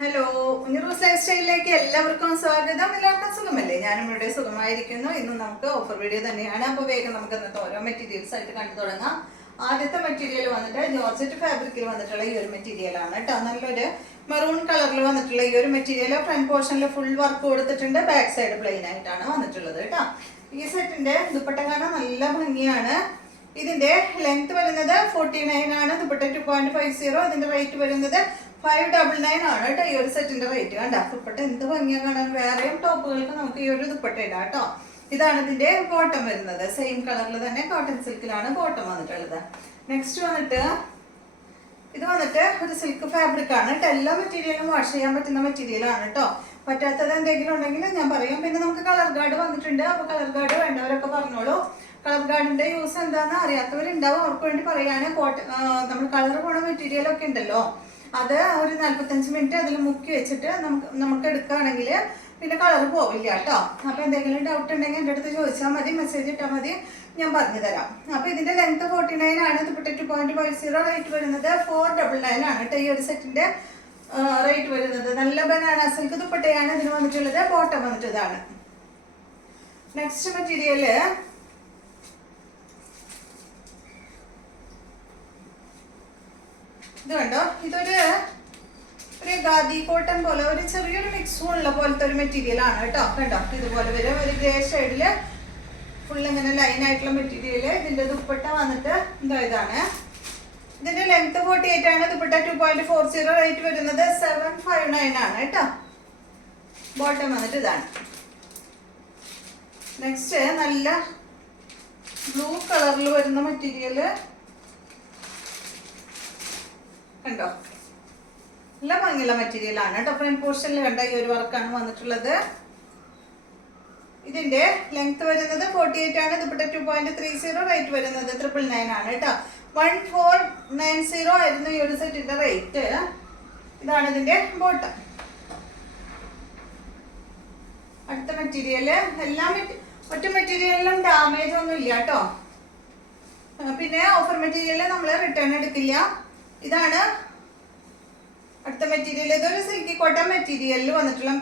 Hello, ഉഞ്ഞിറൂസ് life സ്റ്റൈലിലേക്ക് എല്ലാവർക്കും സ്വാഗതം. എല്ലാവർക്കും സുഖമല്ലേ? ഞാനും ഇവിടെ സുഖമായിരിക്കുന്നു. ഇന്ന് നമുക്ക് ഓഫർ വീഡിയോ തന്നെയാണ്. അപ്പോൾ വേഗം നമുക്ക് ഇന്നത്തെ ഓരോ മെറ്റീരിയൽസ് ആയിട്ട് കണ്ടു തുടങ്ങാം. ആദ്യത്തെ മെറ്റീരിയൽ വന്നിട്ട് ജോർജറ്റ് ഫാബ്രിക്കിൽ വന്നിട്ടുള്ള ഈ ഒരു മെറ്റീരിയൽ ആണ് കേട്ടോ. നല്ലൊരു മെറൂൺ കളറിൽ വന്നിട്ടുള്ള ഈ ഒരു മെറ്റീരിയൽ ഫ്രണ്ട് പോർഷനിൽ ഫുൾ വർക്ക് കൊടുത്തിട്ടുണ്ട്. ബാക്ക് സൈഡ് പ്ലെയിൻ ആയിട്ടാണ് വന്നിട്ടുള്ളത് കേട്ടോ. ഈ സെറ്റിന്റെ ദുപ്പട്ട കാണാൻ നല്ല ഭംഗിയാണ്. ഇതിന്റെ ലെങ്ത് വരുന്നത് 49 ആണ്. ദുപ്പട്ട 2.50. ഇതിന്റെ റേറ്റ് വരുന്നത് 599 ആണ് കേട്ടോ. ഈ ഒരു സെറ്റിന്റെ റേറ്റ് കണ്ട. ദുപ്പട്ട എന്ത് ഭംഗിയാ കാണാൻ. വേറെയും ടോപ്പുകൾക്ക് നമുക്ക് ഈ ഒരു ദുപ്പട്ട ഇടാം കേട്ടോ. ഇതാണ് ഇതിന്റെ ബോട്ടം വരുന്നത്. സെയിം കളറിൽ തന്നെ കോട്ടൺ സിൽക്കിലാണ് ബോട്ടം വന്നിട്ടുള്ളത്. നെക്സ്റ്റ് വന്നിട്ട് ഇത് വന്നിട്ട് ഒരു സിൽക്ക് ഫാബ്രിക് ആണ് കേട്ടോ. എല്ലാ മെറ്റീരിയലും വാഷ് ചെയ്യാൻ പറ്റുന്ന മെറ്റീരിയൽ ആണ് കേട്ടോ. പറ്റാത്തത് എന്തെങ്കിലും ഉണ്ടെങ്കിൽ ഞാൻ പറയാം. പിന്നെ നമുക്ക് കളർ ഗാർഡ് വന്നിട്ടുണ്ട്. അപ്പൊ കളർ ഗാർഡ് വേണ്ടവരൊക്കെ പറഞ്ഞോളൂ. കളർ ഗാർഡിന്റെ യൂസ് എന്താന്ന് അറിയാത്തവരുണ്ടാവും. അവർക്ക് വേണ്ടി പറയാണ്. നമ്മൾ കളർ പോണ മെറ്റീരിയൽ ഒക്കെ ഉണ്ടല്ലോ, അത് ഒരു 45 മിനിറ്റ് അതിൽ മുക്കി വെച്ചിട്ട് നമുക്ക് എടുക്കുകയാണെങ്കിൽ പിന്നെ കളർ പോവില്ല കേട്ടോ. അപ്പൊ എന്തെങ്കിലും ഡൗട്ട് ഉണ്ടെങ്കിൽ എൻ്റെ അടുത്ത് ചോദിച്ചാൽ മതി, മെസ്സേജ് ഇട്ടാൽ മതി, ഞാൻ പറഞ്ഞു തരാം. അപ്പൊ ഇതിന്റെ ലെങ്ത് 49 ആണ്. ദുപ്പട്ട 2.50. റേറ്റ് വരുന്നത് 499 ആണ് കേട്ടോ. ഈ ഒരു സെറ്റിന്റെ റേറ്റ് വരുന്നത്. നല്ല ബനാന സിൽക്ക് ദുപ്പട്ടയാണ് ഇതിന് വന്നിട്ടുള്ളത്. ബോട്ടം വന്നിട്ട് ഇതാണ്. നെക്സ്റ്റ് മെറ്റീരിയല് ഇത് കണ്ടോ. ഇതൊരു ഖാദി കോട്ടൺ പോലെ ഒരു ചെറിയൊരു മിക്സ് ഉള്ള പോലത്തെ ഒരു മെറ്റീരിയൽ ആണ് കേട്ടോ. കണ്ടോ, ഇതുപോലെ വരും. ഒരു ഗ്രേ ഷെയ്ഡില് ഫുൾ ഇങ്ങനെ ലൈൻ ആയിട്ടുള്ള മെറ്റീരിയല്. ഇതിന്റെ ദുപ്പട്ട വന്നിട്ട് എന്താ ഇതാണ്. ഇതിന്റെ ലെങ്ത് 48 ആണ്. ദുപ്പട്ട 2.40. റേറ്റ് വരുന്നത് 759 ആണ് കേട്ടോ. ബോട്ടം വന്നിട്ട് ഇതാണ്. നെക്സ്റ്റ് നല്ല ബ്ലൂ കളറിൽ വരുന്ന മെറ്റീരിയല് കണ്ടോ. നല്ല ഭംഗിയുള്ള മെറ്റീരിയൽ ആണ് കേട്ടോ. ഫ്രണ്ട് പോർഷനിൽ കണ്ട ഈ ഒരു വർക്കാണ് വന്നിട്ടുള്ളത്. ഇതിന്റെ ലെങ്ത് വരുന്നത് 48 ആണ്. ദുപ്പട്ട 2.30. റേറ്റ് വരുന്നത് 999 ആണ് കേട്ടോ. 1490 ആയിരുന്നു ഈ ഒരു സെറ്റിന്റെ റേറ്റ്. ഇതാണ് ഇതിന്റെ ബോട്ടം. അടുത്ത മെറ്റീരിയല് ഒറ്റ മെറ്റീരിയലിലും ഡാമേജ് ഒന്നും ഇല്ല കേട്ടോ. പിന്നെ ഓഫർ മെറ്റീരിയൽ നമ്മൾ റിട്ടേൺ എടുക്കില്ല. ഇതാണ് അടുത്ത മെറ്റീരിയൽ. ഇതൊരു സിൽക്കി കോട്ടൺ മെറ്റീരിയലിൽ വന്നിട്ടുള്ള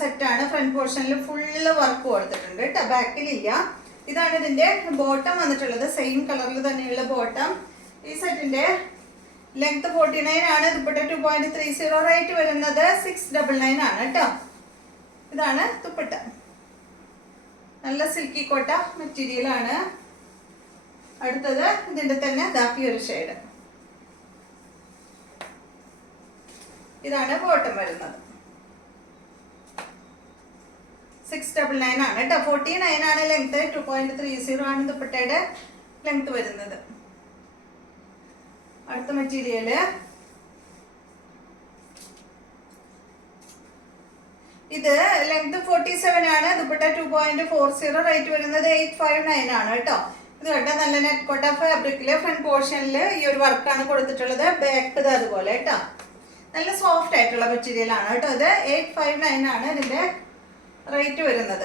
സെറ്റാണ്. ഫ്രണ്ട് പോർഷനിൽ ഫുള്ള് വർക്ക് കൊടുത്തിട്ടുണ്ട് കേട്ടോ. ബാക്കിലില്ല. ഇതാണ് ഇതിന്റെ ബോട്ടം വന്നിട്ടുള്ളത്. സെയിം കളറിൽ തന്നെയുള്ള ബോട്ടം. ഈ സെറ്റിന്റെ ലെങ്ത് 49 ആണ്. ദുപ്പട്ട 2.30. റേറ്റ് വരുന്നത് 699 ആണ് കേട്ടോ. ഇതാണ് ദുപ്പട്ട. നല്ല സിൽക്കി കോട്ട മെറ്റീരിയൽ ആണ്. അടുത്തത് ഇതിന്റെ തന്നെ ഈ ഒരു ഷെയ്ഡ്. ഇതാണ് ബോട്ടം വരുന്നത്. 699 ആണ് കേട്ടോ. 49 ആണ് ലെങ്ത്. 2.30 ആണ് ദുപ്പട്ടയുടെ ലെങ്ത് വരുന്നത്. അടുത്ത മെറ്റീരിയല് ഇത് ലെങ്ത് 47 ആണ്. ദുപ്പട്ട 2.40. റേറ്റ് വരുന്നത് 859 ആണ് കേട്ടോ. ഇത് കേട്ടോ നല്ല നെറ്റ് കോട്ട ഫാബ്രിക്കില് ഫ്രണ്ട് പോർഷനിൽ ഈ ഒരു വർക്കാണ് കൊടുത്തിട്ടുള്ളത്. ബാക്ക് അതുപോലെ കേട്ടോ. നല്ല സോഫ്റ്റ് ആയിട്ടുള്ള മെറ്റീരിയൽ ആണ് കേട്ടോ. ഇത് 859 ആണ് ഇതിന്റെ റേറ്റ് വരുന്നത്.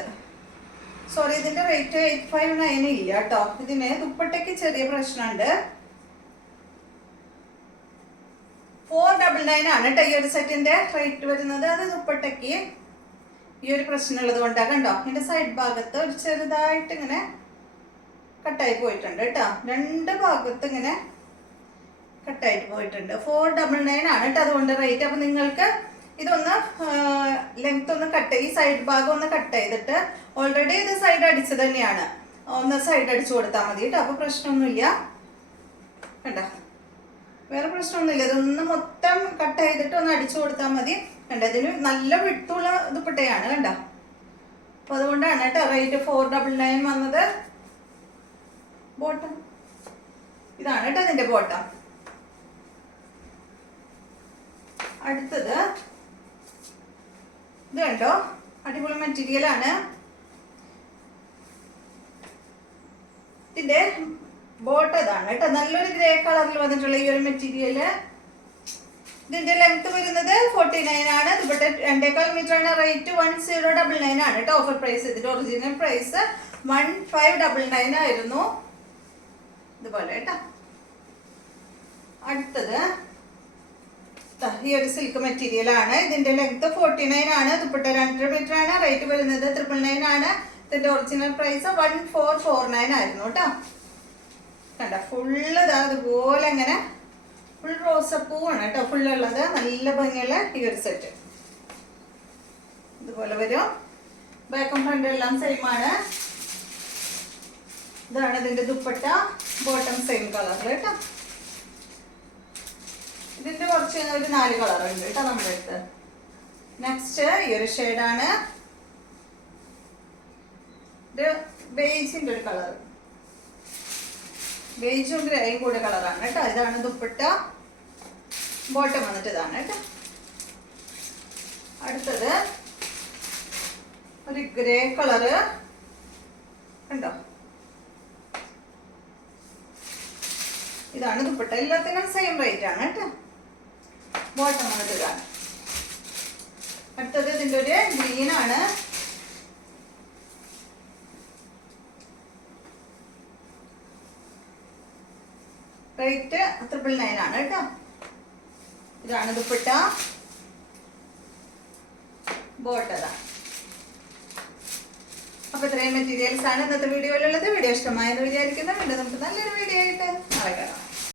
സോറി, ഇതിന്റെ റേറ്റ് 859 ഇല്ല കേട്ടോ. ഇതിന് ദുപ്പട്ടയ്ക്ക് ചെറിയ പ്രശ്നമുണ്ട്. 499 ആണ് കേട്ടോ ഈ ഒരു സെറ്റിന്റെ റേറ്റ് വരുന്നത്. അത് ദുപ്പട്ടയ്ക്ക് ഈ ഒരു പ്രശ്നമുള്ളത് കൊണ്ടാണ്. കണ്ടോ, ഇതിന്റെ സൈഡ് ഭാഗത്ത് ഒരു ചെറുതായിട്ട് ഇങ്ങനെ കട്ടായി പോയിട്ടുണ്ട് കേട്ടോ. രണ്ട് ഭാഗത്ത് ഇങ്ങനെ കട്ടായിട്ട് പോയിട്ടുണ്ട്. 499 ആണ് കേട്ടോ അതുകൊണ്ട് റേറ്റ്. അപ്പൊ നിങ്ങൾക്ക് ഇതൊന്ന് ലെങ്ത് ഒന്ന് ഈ സൈഡ് ഭാഗം ഒന്ന് കട്ട് ചെയ്തിട്ട്, ഓൾറെഡി ഇത് സൈഡ് അടിച്ച് തന്നെയാണ്, ഒന്ന് സൈഡ് അടിച്ചു കൊടുത്താൽ മതി കേട്ടോ. അപ്പൊ പ്രശ്നമൊന്നുമില്ല. കണ്ടോ, വേറെ പ്രശ്നമൊന്നുമില്ല. ഇതൊന്ന് മൊത്തം കട്ട് ചെയ്തിട്ട് ഒന്ന് അടിച്ചു കൊടുത്താൽ മതി. കണ്ടോ, ഇതിന് നല്ല വിട്ടുള്ള ദുപ്പട്ടയാണ് കണ്ടോ. അപ്പൊ അതുകൊണ്ടാണ് കേട്ടോ റേറ്റ് 499 വന്നത്. ബോട്ടം ഇതാണ് കേട്ടോ ഇതിന്റെ ബോട്ടം. അടുത്തത് ഇത് കണ്ടോ, അടിപൊളി മെറ്റീരിയൽ ആണ്. ഇതിന്റെ ബോട്ടം ഇതാണ് കേട്ടോ. നല്ലൊരു ഗ്രേ കളറിൽ വന്നിട്ടുള്ള ഈ ഒരു മെറ്റീരിയല്. ഇതിന്റെ ലെങ്ത് വരുന്നത് 49 ആണ്. ദുപ്പട്ട 2.25 മീറ്റർ ആണ്. റേറ്റ് 1099 ആണ് കേട്ടോ. Offer price. ഇതിന്റെ ഒറിജിനൽ പ്രൈസ് 1599 ആയിരുന്നു. ഇതുപോലെ കേട്ടോ. അടുത്തത് ഈ ഒരു സിൽക്ക് മെറ്റീരിയൽ ആണ്. ഇതിന്റെ ലെങ്ത് 49 ആണ്. ദുപ്പട്ട 2.5 മീറ്റർ ആണ്. റേറ്റ് വരുന്നത് 999 ആണ്. ഇതിന്റെ ഒറിജിനൽ പ്രൈസ് 1449 ആയിരുന്നു കേട്ടോ. കണ്ട ഫുള്ള് അതുപോലെ അങ്ങനെ ഫുൾ റോസപ്പൂവാണ് കേട്ടോ ഫുള്ളുള്ളത്. നല്ല ഭംഗിയുള്ള ഈ ഒരു സെറ്റ് ഇതുപോലെ വരും. ബാക്കും ഫ്രണ്ടും എല്ലാം സെയിം ആണ്. ഇതാണ് ഇതിന്റെ ദുപ്പട്ട. ബോട്ടം സെയിം കളർ കേട്ടോ. ഇതിന്റെ കുറച്ച് ഒരു 4 കളർ ഉണ്ട് കേട്ടോ നമ്മുടെ അടുത്ത്. നെക്സ്റ്റ് ഈ ഒരു ഷെയ്ഡാണ്. ഇത് ബേജിന്റെ ഒരു കളർ. ബേജും ഗ്രേയും കൂടെ കളറാണ് കേട്ടോ. ഇതാണ് ദുപ്പട്ട. ബോട്ടം വന്നിട്ട് ഇതാണ് കേട്ടോ. അടുത്തത് ഒരു ഗ്രേ കളറ് കണ്ടോ. ഇതാണ് ദുപ്പട്ട. എല്ലാത്തിനും സെയിം റേറ്റ് ആണ് കേട്ടോ. ബോട്ടം വന്നിട്ട് ഇതാണ്. അടുത്തത് ഇതിന്റെ ഒരു ഗ്രീൻ ആണ്. റേറ്റ് 999 ആണ് കേട്ടോ. ഇതാണ് ദുപ്പട്ട. ബോട്ടം. അപ്പൊ ഇത്രയും മെറ്റീരിയൽസ് ആണ് ഇന്നത്തെ വീഡിയോയിലുള്ളത്. വീഡിയോ ഇഷ്ടമായെന്ന് വിചാരിക്കുന്നു. വീണ്ടും നമുക്ക് നല്ലൊരു വീഡിയോ ആയിട്ട് നാളെ കാണാം.